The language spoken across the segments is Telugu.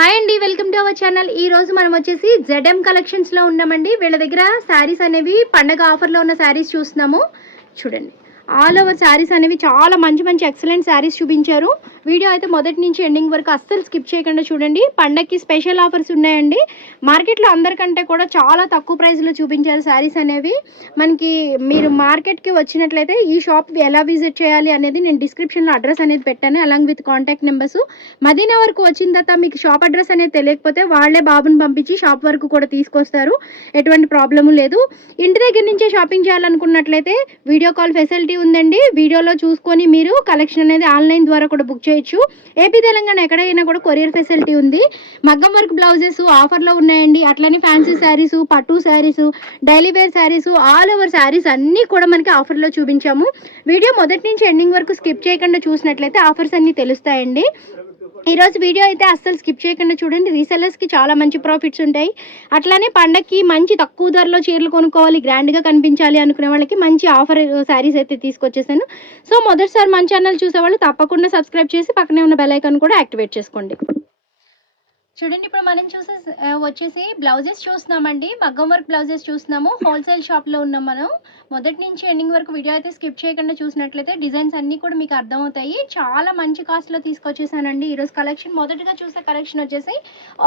హాయ్ అండి, వెల్కమ్ టు అవర్ ఛానల్. ఈ రోజు మనం వచ్చేసి జెడ్ఎం కలెక్షన్స్ లో ఉన్నామండి. వీళ్ళ దగ్గర శారీస్ అనేవి పండగ ఆఫర్ లో ఉన్న శారీస్ చూస్తున్నాము. చూడండి, ఆల్ ఓవర్ శారీస్ అనేవి చాలా మంచి మంచి ఎక్సలెంట్ శారీస్ చూపించారు. వీడియో అయితే మొదటి నుంచి ఎండింగ్ వరకు అస్సలు స్కిప్ చేయకుండా చూడండి. పండగకి స్పెషల్ ఆఫర్స్ ఉన్నాయండి. మార్కెట్లో అందరికంటే కూడా చాలా తక్కువ ప్రైస్లో చూపించారు శారీస్ అనేవి. మనకి మీరు మార్కెట్కి వచ్చినట్లయితే ఈ షాప్ ఎలా విజిట్ చేయాలి అనేది నేను డిస్క్రిప్షన్లో అడ్రస్ అనేది పెట్టాను, along with contact numbers. Madina వరకు వచ్చిన తర్వాత మీకు షాప్ అడ్రస్ అనేది తెలియకపోతే వాళ్ళే బాబుని పంపించి షాప్ వరకు కూడా తీసుకొస్తారు. ఎటువంటి ప్రాబ్లము లేదు. ఇంటి దగ్గర నుంచే షాపింగ్ చేయాలనుకున్నట్లయితే వీడియో కాల్ ఫెసిలిటీ ఉందండి. వీడియోలో చూసుకొని మీరు కలెక్షన్ అనేది ఆన్లైన్ ద్వారా కూడా బుక్ చేయొచ్చు. ఏపీ తెలంగాణ ఎక్కడైనా కూడా కొరియర్ ఫెసిలిటీ ఉంది. మగ్గం వర్క్ బ్లౌజెస్ ఆఫర్లో ఉన్నాయండి. అట్లనే ఫ్యాన్సీ శారీస్, పట్టు saris, daily wear saris, all over saris అన్నీ కూడా మనకి ఆఫర్లో చూపించాము. వీడియో మొదటి నుంచి ఎండింగ్ వరకు స్కిప్ చేయకుండా చూసినట్లయితే ఆఫర్స్ అన్నీ తెలుస్తాయండి. ఈరోజు వీడియో అయితే అస్సలు స్కిప్ చేయకుండా చూడండి. రీసెల్లర్స్కి చాలా మంచి ప్రాఫిట్స్ ఉంటాయి. అట్లానే పండగకి మంచి తక్కువ ధరలో చీరలు కొనుక్కోవాలి, గ్రాండ్గా కనిపించాలి అనుకునే వాళ్ళకి మంచి ఆఫర్ శారీస్ అయితే తీసుకొచ్చేసాను. సో మొదటిసారి మన ఛానల్ చూసేవాళ్ళు తప్పకుండా సబ్స్క్రైబ్ చేసి పక్కనే ఉన్న బెల్ ఐకాన్ కూడా యాక్టివేట్ చేసుకోండి. చూడండి, ఇప్పుడు మనం వచ్చేసి బ్లౌజెస్ చూస్తున్నామండి. మగ్గం వర్క్ బ్లౌజెస్ చూస్తున్నాము. హోల్సేల్ షాప్లో ఉన్నాం మనం. మొదటి నుంచి ఎండింగ్ వరకు వీడియో అయితే స్కిప్ చేయకుండా చూసినట్లయితే డిజైన్స్ అన్నీ కూడా మీకు అర్థమవుతాయి. చాలా మంచి కాస్ట్లో తీసుకొచ్చేసానండి ఈరోజు కలెక్షన్. మొదటిగా చూసే కలెక్షన్ వచ్చేసి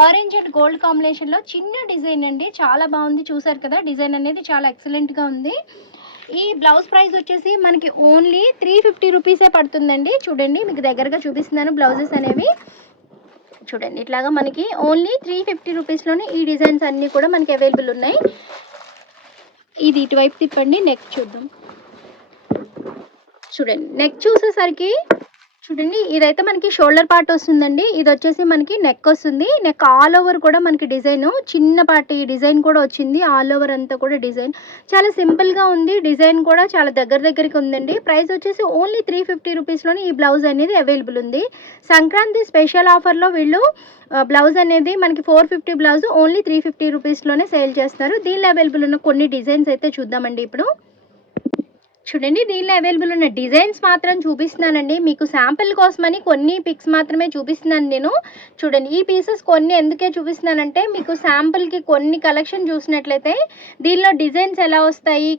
ఆరెంజ్ అండ్ గోల్డ్ కాంబినేషన్లో చిన్న డిజైన్ అండి. చాలా బాగుంది, చూసారు కదా. డిజైన్ అనేది చాలా ఎక్సలెంట్గా ఉంది. ఈ బ్లౌజ్ ప్రైస్ వచ్చేసి మనకి ఓన్లీ 350 రూపీసే పడుతుందండి. చూడండి, మీకు దగ్గరగా చూపిస్తున్నాను బ్లౌజెస్ అనేవి. చూడండి, ఇట్లాగా మనకి ఓన్లీ 350 రూపీస్లోనే ఈ డిజైన్స్ అన్నీ కూడా మనకి అవైలబుల్ ఉన్నాయి. ఇది ఇటువైపు తిప్పండి, నెక్ చూద్దాం. చూడండి, నెక్ చూసేసరికి చూడండి, ఇదైతే మనకి షోల్డర్ పార్ట్ వస్తుందండి. ఇది వచ్చేసి మనకి నెక్ వస్తుంది. నెక్ ఆల్ ఓవర్ కూడా మనకి డిజైన్ చిన్నపాటి డిజైన్ కూడా వచ్చింది. ఆల్ ఓవర్ అంతా కూడా డిజైన్ చాలా సింపుల్గా ఉంది. డిజైన్ కూడా చాలా దగ్గరికి ఉందండి. ప్రైస్ వచ్చేసి ఓన్లీ 350 రూపీస్లోనే ఈ బ్లౌజ్ అనేది అవైలబుల్ ఉంది. సంక్రాంతి స్పెషల్ ఆఫర్లో వీళ్ళు బ్లౌజ్ అనేది మనకి 450 బ్లౌజ్ ఓన్లీ 350 రూపీస్లోనే సేల్ చేస్తారు. దీనిలో అవైలబుల్ ఉన్న కొన్ని డిజైన్స్ అయితే చూద్దామండి. ఇప్పుడు చూడండి, దీనిలో అవైలబుల్ ఉన్న డిజైన్స్ మాత్రం చూపిస్తున్నానండి. మీకు శాంపిల్ కోసమని కొన్ని పిక్స్ మాత్రమే చూపిస్తున్నాను నేను. చూడండి, ఈ పీసెస్ కొన్ని ఎందుకే చూపిస్తున్నానంటే మీకు శాంపిల్కి కొన్ని కలెక్షన్ చూసినట్లయితే దీనిలో డిజైన్స్ ఎలా వస్తాయి,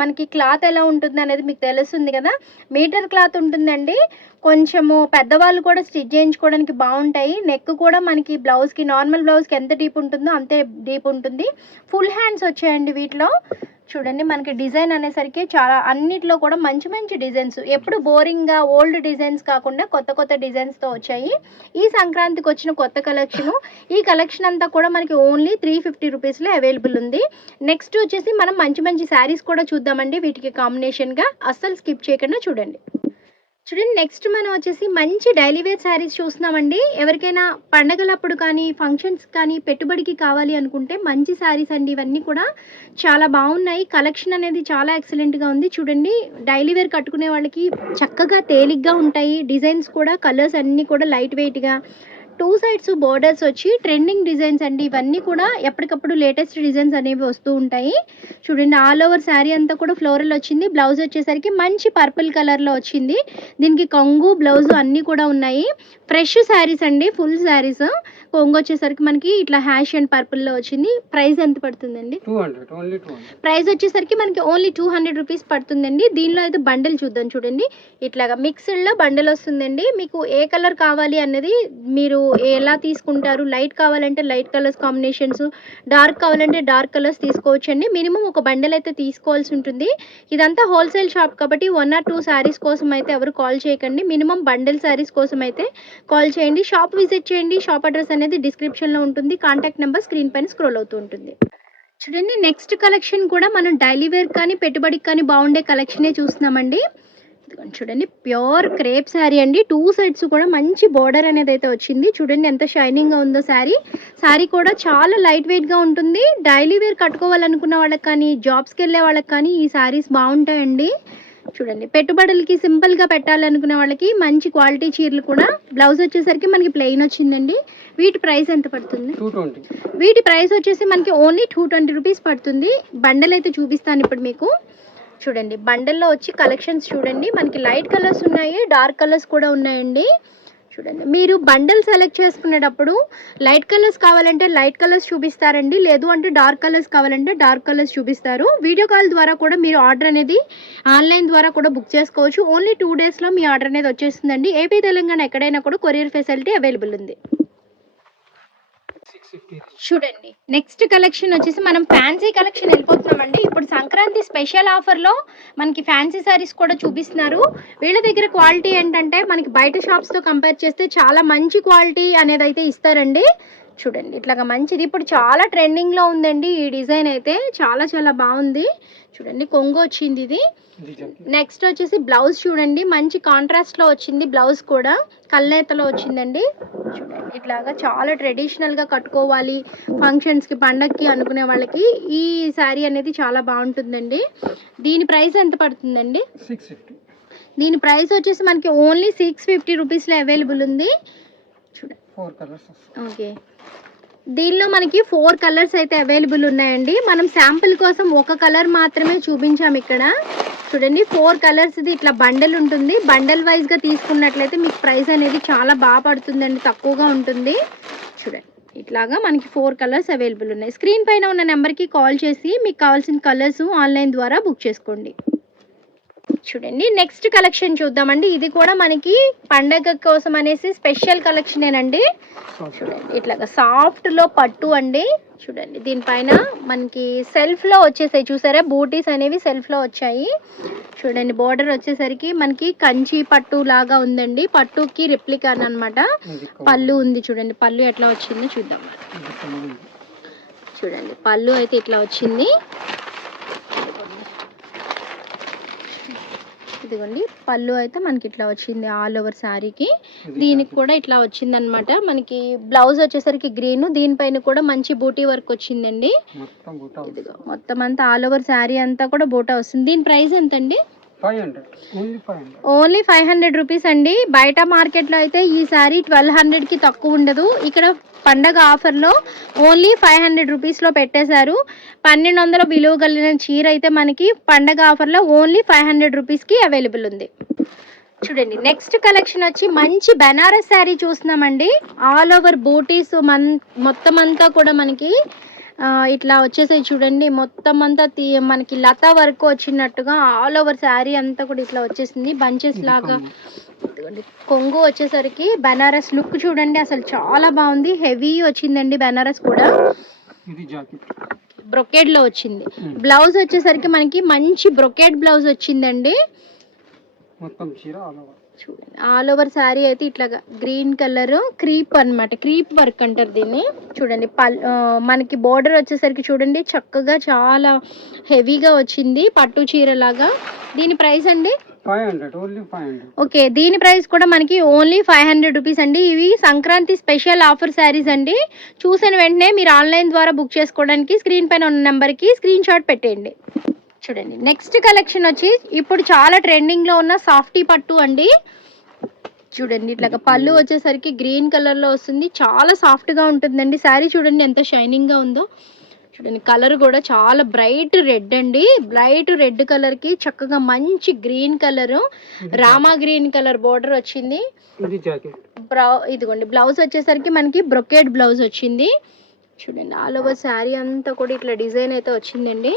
మనకి క్లాత్ ఎలా ఉంటుంది అనేది మీకు తెలుస్తుంది కదా. మీటర్ క్లాత్ ఉంటుందండి. కొంచెము పెద్దవాళ్ళు కూడా స్టిచ్ చేయించుకోవడానికి బాగుంటాయి. నెక్ కూడా మనకి బ్లౌజ్కి నార్మల్ బ్లౌజ్కి ఎంత డీప్ ఉంటుందో అంతే డీప్ ఉంటుంది. ఫుల్ హ్యాండ్స్ వచ్చాయండి వీటిలో. చూడండి, మనకి డిజైన్ అనేసరికి చాలా అన్నిట్లో కూడా మంచి మంచి డిజైన్స్, ఎప్పుడు బోరింగ్గా ఓల్డ్ డిజైన్స్ కాకుండా కొత్త డిజైన్స్తో వచ్చాయి. ఈ సంక్రాంతికి వచ్చిన కొత్త కలెక్షను. ఈ కలెక్షన్ అంతా కూడా మనకి ఓన్లీ 350 రూపీస్లో అవైలబుల్ ఉంది. నెక్స్ట్ వచ్చేసి మనం మంచి శారీస్ కూడా చూద్దామండి. వీటికి కాంబినేషన్గా అస్సలు స్కిప్ చేయకుండా చూడండి. చూడండి, నెక్స్ట్ మనం వచ్చేసి మంచి డైలీ వేర్ శారీస్ చూస్తున్నామండి. ఎవరికైనా పండగలప్పుడు కానీ ఫంక్షన్స్ కానీ పెట్టుబడికి కావాలి అనుకుంటే మంచి శారీస్ అండి. ఇవన్నీ కూడా చాలా బాగున్నాయి. కలెక్షన్ అనేది చాలా ఎక్సలెంట్గా ఉంది. చూడండి, డైలీ వేర్ కట్టుకునే వాళ్ళకి చక్కగా తేలిగ్గా ఉంటాయి. డిజైన్స్ కూడా కలర్స్ అన్నీ కూడా లైట్ వెయిట్గా, 2 సైడ్స్ బోర్డర్స్ వచ్చి ట్రెండింగ్ డిజైన్స్ అండి. ఇవన్నీ కూడా ఎప్పటికప్పుడు లేటెస్ట్ డిజైన్స్ అనేవి వస్తూ ఉంటాయి. చూడండి, ఆల్ ఓవర్ శారీ అంతా కూడా ఫ్లోరల్ వచ్చింది. బ్లౌజ్ వచ్చేసరికి మంచి పర్పుల్ కలర్లో వచ్చింది. దీనికి కొంగు బ్లౌజ్ అన్నీ కూడా ఉన్నాయి. ఫ్రెష్ శారీస్ అండి, ఫుల్ శారీస్. కొంగు వచ్చేసరికి మనకి ఇట్లా హ్యాష్ అండ్ పర్పుల్లో వచ్చింది. ప్రైస్ ఎంత పడుతుందండి? 200. ప్రైస్ వచ్చేసరికి మనకి ఓన్లీ 200 రూపీస్ పడుతుందండి. దీనిలో అయితే బండిల్ చూద్దాం. చూడండి, ఇట్లాగా మిక్స్డ్లో బండిల్ వస్తుందండి. మీకు ఏ కలర్ కావాలి అన్నది మీరు ఎలా తీసుకుంటారు. లైట్ కావాలంటే లైట్ కలర్స్ కాంబినేషన్స్, డార్క్ కావాలంటే డార్క్ కలర్స్ తీసుకోవచ్చండి. మినిమం ఒక బండిల్ అయితే తీసుకోవాల్సి ఉంటుంది. ఇదంతా హోల్సేల్ షాప్ కాబట్టి 1 or 2 శారీస్ కోసం అయితే ఎవరు కాల్ చేయకండి. మినిమం బండిల్ శారీస్ కోసం అయితే కాల్ చేయండి. షాప్ విజిట్ చేయండి. షాప్ అడ్రస్ అనేది డిస్క్రిప్షన్లో ఉంటుంది. కాంటాక్ట్ నెంబర్ స్క్రీన్ పైన స్క్రోల్ అవుతూ ఉంటుంది. చూడండి, నెక్స్ట్ కలెక్షన్ కూడా మనం డైలీ వేర్ కానీ పెట్టుబడికి కానీ బాగుండే కలెక్షనే చూస్తున్నామండి. చూడండి, ప్యూర్ క్రేప్ శారీ అండి. 2 సైడ్స్ కూడా మంచి బోర్డర్ అనేది అయితే వచ్చింది. చూడండి ఎంత షైనింగ్గా ఉందో శారీ కూడా చాలా లైట్ వెయిట్గా ఉంటుంది. డైలీ వేర్ కట్టుకోవాలనుకున్న వాళ్ళకి కానీ జాబ్స్కి వెళ్ళే వాళ్ళకి కానీ ఈ శారీస్ బాగుంటాయండి. చూడండి, పెట్టుబడులకి సింపుల్గా పెట్టాలనుకునే వాళ్ళకి మంచి క్వాలిటీ చీరలు కూడా. బ్లౌజ్ వచ్చేసరికి మనకి ప్లెయిన్ వచ్చిందండి. వీటి ప్రైస్ ఎంత పడుతుంది? 220. వీటి ప్రైస్ వచ్చేసి మనకి ఓన్లీ 220 రూపీస్ పడుతుంది. బండల్ అయితే చూపిస్తాను ఇప్పుడు మీకు. చూడండి, బండల్లో వచ్చి కలెక్షన్స్ చూడండి. మనకి లైట్ కలర్స్ ఉన్నాయి, డార్క్ కలర్స్ కూడా ఉన్నాయండి. చూడండి, మీరు బండల్ సెలెక్ట్ చేసుకునేటప్పుడు లైట్ కలర్స్ కావాలంటే లైట్ కలర్స్ చూపిస్తారండి, లేదు అంటే డార్క్ కలర్స్ కావాలంటే డార్క్ కలర్స్ చూపిస్తారు. వీడియో కాల్ ద్వారా కూడా మీరు ఆర్డర్ అనేది ఆన్లైన్ ద్వారా కూడా బుక్ చేసుకోవచ్చు. ఓన్లీ 2 డేస్లో మీ ఆర్డర్ అనేది వచ్చేస్తుందండి. ఏపీ తెలంగాణ ఎక్కడైనా కూడా కొరియర్ ఫెసిలిటీ అవైలబుల్ ఉంది. చూడండి, నెక్స్ట్ కలెక్షన్ వచ్చేసి మనం ఫ్యాన్సీ కలెక్షన్ వెళ్ళిపోతున్నామండి. ఇప్పుడు సంక్రాంతి స్పెషల్ ఆఫర్లో మనకి ఫ్యాన్సీ శారీస్ కూడా చూపిస్తున్నారు. వీళ్ళ దగ్గర క్వాలిటీ ఏంటంటే మనకి బయట షాప్స్తో కంపేర్ చేస్తే చాలా మంచి క్వాలిటీ అనేది అయితే ఇస్తారండి. చూడండి, ఇట్లాగా మంచిది. ఇప్పుడు చాలా ట్రెండింగ్లో ఉందండి ఈ డిజైన్ అయితే, చాలా చాలా బాగుంది. చూడండి, కొంగు వచ్చింది ఇది. నెక్స్ట్ వచ్చేసి బ్లౌజ్ చూడండి, మంచి కాంట్రాస్ట్లో వచ్చింది. బ్లౌజ్ కూడా కల్నేతలో వచ్చిందండి. చూడండి, ఇట్లాగా చాలా ట్రెడిషనల్గా కట్టుకోవాలి ఫంక్షన్స్కి, పండగకి అనుకునే వాళ్ళకి ఈ శారీ అనేది చాలా బాగుంటుందండి. దీని ప్రైస్ ఎంత పడుతుందండి? 650. దీని ప్రైస్ వచ్చేసి మనకి ఓన్లీ 650 రూపీస్లో అవైలబుల్ ఉంది. చూడండి, 4 కలర్స్. ఓకే, దీనిలో మనకి 4 కలర్స్ అయితే అవైలబుల్ ఉన్నాయండి. మనం శాంపుల్ కోసం ఒక కలర్ మాత్రమే చూపించాము ఇక్కడ. చూడండి, 4 కలర్స్ ఇది ఇట్లా బండల్ ఉంటుంది. బండల్ వైజ్గా తీసుకున్నట్లయితే మీకు ప్రైస్ అనేది చాలా బాగా పడుతుందండి, తక్కువగా ఉంటుంది. చూడండి, ఇట్లాగా మనకి 4 కలర్స్ అవైలబుల్ ఉన్నాయి. స్క్రీన్ పైన ఉన్న నెంబర్కి కాల్ చేసి మీకు కావాల్సిన కలర్స్ ఆన్లైన్ ద్వారా బుక్ చేసుకోండి. చూడండి, నెక్స్ట్ కలెక్షన్ చూద్దామండి. ఇది కూడా మనకి పండగ కోసం అనేసి స్పెషల్ కలెక్షనేనండి. చూడండి, ఇట్లాగా సాఫ్ట్లో పట్టు అండి. చూడండి, దీనిపైన మనకి సెల్ఫ్లో వచ్చేసాయి చూసారా, బూటీస్ అనేవి సెల్ఫ్లో వచ్చాయి. చూడండి, బోర్డర్ వచ్చేసరికి మనకి కంచి పట్టు లాగా ఉందండి. పట్టుకి రెప్లికా అనమాట. పళ్ళు ఉంది. చూడండి, పళ్ళు ఎట్లా వచ్చిందో చూద్దాం. చూడండి, పళ్ళు అయితే ఇట్లా వచ్చింది. ఇదిగోండి, పళ్ళు అయితే మనకి ఇట్లా వచ్చింది ఆల్ ఓవర్ శారీకి. దీనికి కూడా ఇట్లా వచ్చింది అనమాట. మనకి బ్లౌజ్ వచ్చేసరికి గ్రీన్, దీనిపైన కూడా మంచి బూటీ వర్క్ వచ్చిందండి. ఇదిగో మొత్తం అంతా ఆల్ ఓవర్ శారీ అంతా కూడా బూటా వస్తుంది. దీని ప్రైస్ ఎంత అండి? 500. ఓన్లీ 500 రూపీస్ అండి. బయట మార్కెట్లో అయితే ఈ శారీ 1200కి తక్కువ ఉండదు. ఇక్కడ పండగ ఆఫర్లో ఓన్లీ 500 రూపీస్లో పెట్టేశారు. 1200 విలువ కలిగిన చీర అయితే మనకి పండగ ఆఫర్లో ఓన్లీ 500 రూపీస్కి అవైలబుల్ ఉంది. చూడండి, నెక్స్ట్ కలెక్షన్ వచ్చి మంచి బెనారస్ శారీ చూస్తున్నామండి. ఆల్ ఓవర్ బూటీస్ మొత్తం అంతా కూడా మనకి ఇట్లా వచ్చేసాయి. చూడండి, మొత్తం అంతా మనకి లతా వర్క్ వచ్చినట్టుగా ఆల్ ఓవర్ శారీ అంతా కూడా ఇట్లా వచ్చేసింది బంచెస్ లాగా. కొంగు వచ్చేసరికి బెనారస్ లుక్ చూడండి, అసలు చాలా బాగుంది. హెవీ వచ్చిందండి బెనారస్ కూడా. బ్రొకేడ్ లో వచ్చింది. బ్లౌజ్ వచ్చేసరికి మనకి మంచి బ్రొకేడ్ బ్లౌజ్ వచ్చిందండి. చూడండి, ఆల్ ఓవర్ శారీ అయితే ఇట్లా గ్రీన్ కలర్ క్రీప్ అన్నమాట, క్రీప్ వర్క్ అంటారు దీన్ని. చూడండి, మనకి బోర్డర్ వచ్చేసరికి చూడండి చక్కగా చాలా హెవీగా వచ్చింది, పట్టు చీర లాగా. దీని ప్రైస్ అండి? 500. ఓకే, దీని ప్రైస్ కూడా మనకి ఓన్లీ 500 రూపీస్ అండి. ఇవి సంక్రాంతి స్పెషల్ ఆఫర్ శారీస్ అండి. చూసిన వెంటనే మీరు ఆన్లైన్ ద్వారా బుక్ చేసుకోవడానికి స్క్రీన్ పైన ఉన్న నెంబర్కి స్క్రీన్ షాట్ పెట్టేయండి. చూడండి, నెక్స్ట్ కలెక్షన్ వచ్చి ఇప్పుడు చాలా ట్రెండింగ్లో ఉన్న సాఫ్టీ పట్టు అండి. చూడండి, ఇట్లాగా పళ్ళు వచ్చేసరికి గ్రీన్ కలర్లో వస్తుంది. చాలా సాఫ్ట్గా ఉంటుందండి శారీ. చూడండి ఎంత షైనింగ్గా ఉందో. చూడండి, కలర్ కూడా చాలా బ్రైట్ రెడ్ అండి. బ్రైట్ రెడ్ కలర్కి చక్కగా మంచి green colour, Rama green colour border వచ్చింది. ఇదిగోండి, బ్లౌజ్ వచ్చేసరికి మనకి బ్రొకేడ్ బ్లౌజ్ వచ్చింది. చూడండి, ఆల్ ఓవర్ శారీ అంతా కూడా ఇట్లా డిజైన్ అయితే వచ్చిందండి.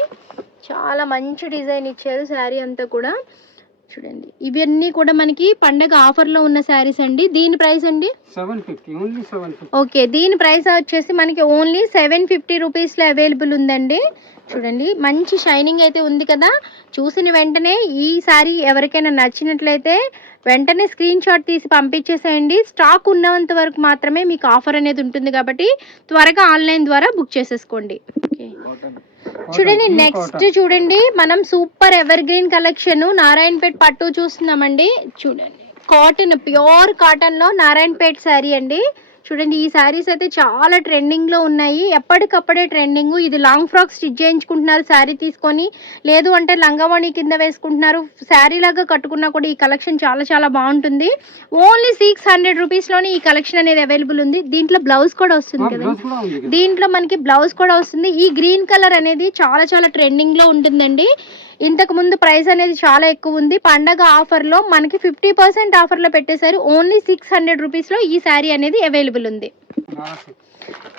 చాలా మంచి డిజైన్ ఇచ్చారు శారీ అంతా కూడా. చూడండి, ఇవన్నీ కూడా మనకి పండగ ఆఫర్లో ఉన్న శారీస్ అండి. దీని ప్రైస్ అండి? 750. ఓకే, దీని ప్రైస్ వచ్చేసి మనకి ఓన్లీ 750 రూపీస్లో అవైలబుల్ ఉందండి. చూడండి, మంచి షైనింగ్ అయితే ఉంది కదా. చూసిన వెంటనే ఈ శారీ ఎవరికైనా నచ్చినట్లయితే వెంటనే స్క్రీన్ షాట్ తీసి పంపించేసేయండి. స్టాక్ ఉన్నంత వరకు మాత్రమే మీకు ఆఫర్ అనేది ఉంటుంది కాబట్టి త్వరగా ఆన్లైన్ ద్వారా బుక్ చేసేసుకోండి. ఓకే, చూడండి, నెక్స్ట్ చూడండి మనం super ever green collection Narayanpet పట్టు చూస్తున్నామండి. చూడండి, కాటన్, ప్యూర్ కాటన్లో నారాయణపేట్ శారీ అండి. చూడండి, ఈ శారీస్ అయితే చాలా ట్రెండింగ్లో ఉన్నాయి. ఎప్పటికప్పుడే ట్రెండింగ్. ఇది లాంగ్ ఫ్రాక్ స్టిచ్ చేయించుకుంటున్నారు శారీ తీసుకొని, లేదు అంటే లంగావాణి కింద వేసుకుంటున్నారు. శారీ లాగా కట్టుకున్నా కూడా ఈ కలెక్షన్ చాలా చాలా బాగుంటుంది. ఓన్లీ 600 రూపీస్లోనే ఈ కలెక్షన్ అనేది అవైలబుల్ ఉంది. దీంట్లో బ్లౌజ్ కూడా వస్తుంది కదా, దీంట్లో మనకి బ్లౌజ్ కూడా వస్తుంది. ఈ గ్రీన్ కలర్ అనేది చాలా చాలా ట్రెండింగ్లో ఉంటుందండి. ఇంతకు ముందు ప్రైస్ అనేది చాలా ఎక్కువ ఉంది. పండగ ఆఫర్లో మనకి 50% ఆఫర్లో పెట్టేశారు. ఓన్లీ 600 రూపీస్లో ఈ శారీ అనేది అవైలబుల్ ఉంది.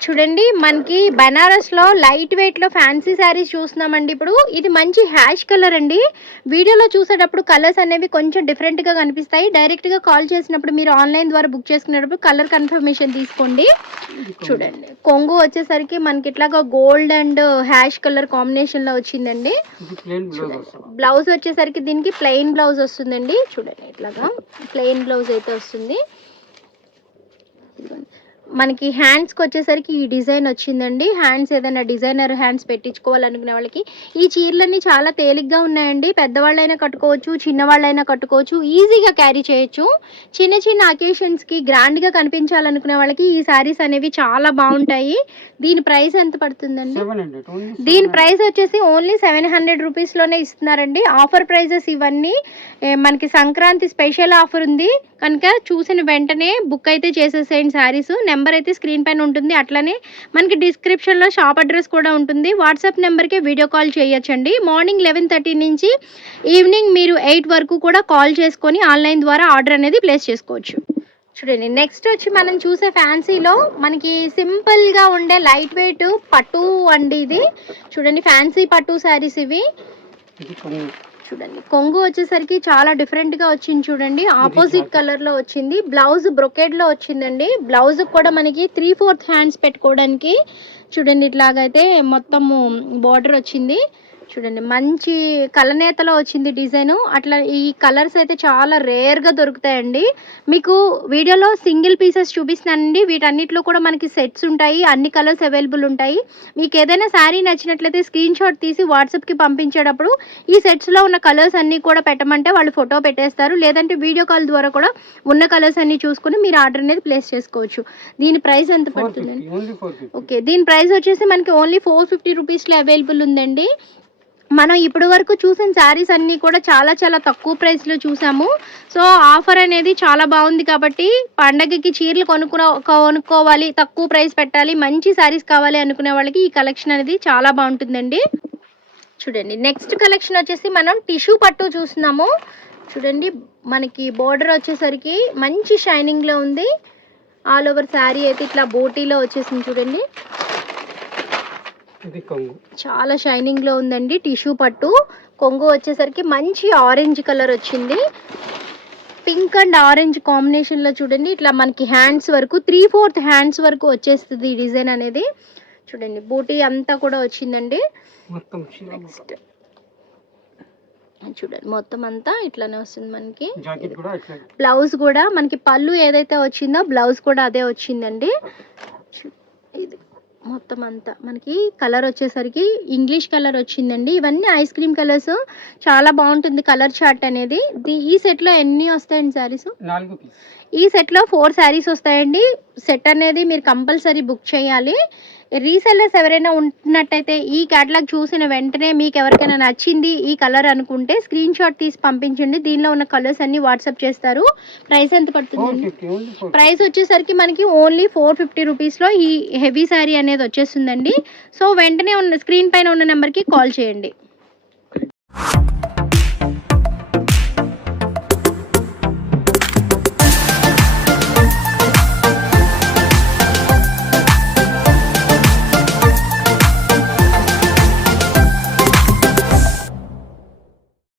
చూడండి మనకి బనారస్లో లైట్ వెయిట్లో ఫ్యాన్సీ శారీస్ చూస్తున్నామండి. ఇప్పుడు ఇది మంచి హ్యాష్ కలర్ అండి. వీడియోలో చూసేటప్పుడు కలర్స్ అనేవి కొంచెం డిఫరెంట్గా కనిపిస్తాయి. డైరెక్ట్గా కాల్ చేసినప్పుడు మీరు ఆన్లైన్ ద్వారా బుక్ చేసుకునేటప్పుడు కలర్ కన్ఫర్మేషన్ తీసుకోండి. చూడండి కొంగు వచ్చేసరికి మనకి ఇట్లాగా గోల్డ్ అండ్ హ్యాష్ కలర్ కాంబినేషన్లో వచ్చిందండి. బ్లౌజ్ వచ్చేసరికి దీనికి ప్లెయిన్ బ్లౌజ్ వస్తుందండి. చూడండి ఇట్లాగా ప్లెయిన్ బ్లౌజ్ అయితే వస్తుంది. మనకి హ్యాండ్స్కి వచ్చేసరికి ఈ డిజైన్ వచ్చిందండి. హ్యాండ్స్ ఏదైనా డిజైనర్ హ్యాండ్స్ పెట్టించుకోవాలనుకునే వాళ్ళకి ఈ చీరలన్నీ చాలా తేలిగ్గా ఉన్నాయండి. పెద్దవాళ్ళైనా కట్టుకోవచ్చు, చిన్నవాళ్ళైనా కట్టుకోవచ్చు, ఈజీగా క్యారీ చేయొచ్చు. చిన్న చిన్న అకేషన్స్కి గ్రాండ్గా కనిపించాలనుకునే వాళ్ళకి ఈ శారీస్ అనేవి చాలా బాగుంటాయి. దీని ప్రైస్ ఎంత పడుతుందండి? దీని ప్రైస్ వచ్చేసి ఓన్లీ 700 రూపీస్లోనే ఇస్తున్నారండి. ఆఫర్ ప్రైజెస్ ఇవన్నీ. మనకి సంక్రాంతి స్పెషల్ ఆఫర్ ఉంది కనుక చూసిన వెంటనే బుక్ అయితే చేసేసేయండి శారీస్. నెంబర్ అయితే స్క్రీన్ పైన ఉంటుంది. అట్లనే మనకి డిస్క్రిప్షన్లో షాప్ అడ్రస్ కూడా ఉంటుంది. వాట్సాప్ నెంబర్కి వీడియో కాల్ చేయొచ్చండి. మార్నింగ్ 11:30 నుంచి ఈవినింగ్ మీరు 8 వరకు కూడా కాల్ చేసుకొని ఆన్లైన్ ద్వారా ఆర్డర్ అనేది ప్లేస్ చేసుకోవచ్చు. చూడండి నెక్స్ట్ వచ్చి మనం చూసే ఫ్యాన్సీలో మనకి సింపుల్గా ఉండే లైట్ వెయిట్ పట్టు అండి. ఇది చూడండి ఫ్యాన్సీ పట్టు శారీస్ ఇవి. చూడండి కొంగు వచ్చేసరికి చాలా డిఫరెంట్గా వచ్చింది. చూడండి ఆపోజిట్ కలర్లో వచ్చింది. బ్లౌజ్ బ్రొకెడ్లో వచ్చిందండి. బ్లౌజ్ కూడా మనకి 3/4 హ్యాండ్స్ పెట్టుకోవడానికి చూడండి ఇట్లాగైతే మొత్తము బార్డర్ వచ్చింది. చూడండి మంచి కలనేతలో వచ్చింది డిజైన్. అట్లా ఈ కలర్స్ అయితే చాలా రేర్గా దొరుకుతాయండి. మీకు వీడియోలో సింగిల్ పీసెస్ చూపిస్తానండి. వీటన్నిటిలో కూడా మనకి సెట్స్ ఉంటాయి, అన్ని కలర్స్ అవైలబుల్ ఉంటాయి. మీకు ఏదైనా శారీ నచ్చినట్లయితే స్క్రీన్ షాట్ తీసి వాట్సాప్కి పంపించేటప్పుడు ఈ సెట్స్లో ఉన్న కలర్స్ అన్నీ కూడా పెట్టమంటే వాళ్ళు ఫోటో పెట్టేస్తారు. లేదంటే వీడియో కాల్ ద్వారా కూడా ఉన్న కలర్స్ అన్నీ చూసుకుని మీరు ఆర్డర్ అనేది ప్లేస్ చేసుకోవచ్చు. దీని ప్రైస్ ఎంత పడుతుందండి? ఓకే దీని ప్రైస్ వచ్చేసి మనకి ఓన్లీ 450 రూపీస్లో అవైలబుల్ ఉందండి. మనం ఇప్పటి వరకు చూసిన శారీస్ అన్నీ కూడా చాలా చాలా తక్కువ ప్రైస్లో చూసాము. సో ఆఫర్ అనేది చాలా బాగుంది కాబట్టి పండగకి చీరలు కొనుక్కోవాలి, తక్కువ ప్రైస్ పెట్టాలి, మంచి శారీస్ కావాలి అనుకునే వాళ్ళకి ఈ కలెక్షన్ అనేది చాలా బాగుంటుందండి. చూడండి నెక్స్ట్ కలెక్షన్ వచ్చేసి మనం టిష్యూ పట్టు చూస్తున్నాము. చూడండి మనకి బోర్డర్ వచ్చేసరికి మంచి షైనింగ్లో ఉంది. ఆల్ ఓవర్ శారీ అయితే ఇట్లా బోటీలో వచ్చేసింది. చూడండి చాలా షైనింగ్ లో ఉందండి. టిష్యూ పట్టు కొంగు వచ్చేసరికి మంచి ఆరెంజ్ కలర్ వచ్చింది. పింక్ అండ్ ఆరెంజ్ కాంబినేషన్ లో చూడండి ఇట్లా మనకి హ్యాండ్స్ వరకు 3/4 హ్యాండ్స్ వరకు వచ్చేస్తుంది ఈ డిజైన్ అనేది. చూడండి బూటీ అంతా కూడా వచ్చిందండి. నెక్స్ట్ చూడండి మొత్తం అంతా ఇట్లానే వస్తుంది మనకి. బ్లౌజ్ కూడా మనకి పళ్ళు ఏదైతే వచ్చిందో బ్లౌజ్ కూడా అదే వచ్చిందండి. ఇది మొత్తం అంతా మనకి కలర్ వచ్చేసరికి ఇంగ్లీష్ కలర్ వచ్చిందండి. ఇవన్నీ ఐస్ క్రీమ్ కలర్స్. చాలా బాగుంటుంది కలర్ చార్ట్ అనేది. ఈ సెట్లో ఎన్ని వస్తాయండి శారీస్? ఈ సెట్లో 4 శారీస్ వస్తాయండి. సెట్ అనేది మీరు కంపల్సరీ బుక్ చేయాలి. రీసెల్లర్స్ ఎవరైనా ఉన్నట్టయితే ఈ క్యాటలాగ్ చూసిన వెంటనే మీకు ఎవరికైనా నచ్చింది ఈ కలర్ అనుకుంటే స్క్రీన్ షాట్ తీసి పంపించండి. దీనిలో ఉన్న కలర్స్ అన్ని వాట్సాప్ చేస్తారు. ప్రైస్ ఎంత పడుతుంది? ప్రైస్ వచ్చేసరికి మనకి ఓన్లీ 450 రూపీస్లో ఈ హెవీ శారీ అనేది వచ్చేస్తుందండి. సో వెంటనే ఉన్న స్క్రీన్ పైన ఉన్న నెంబర్కి కాల్ చేయండి.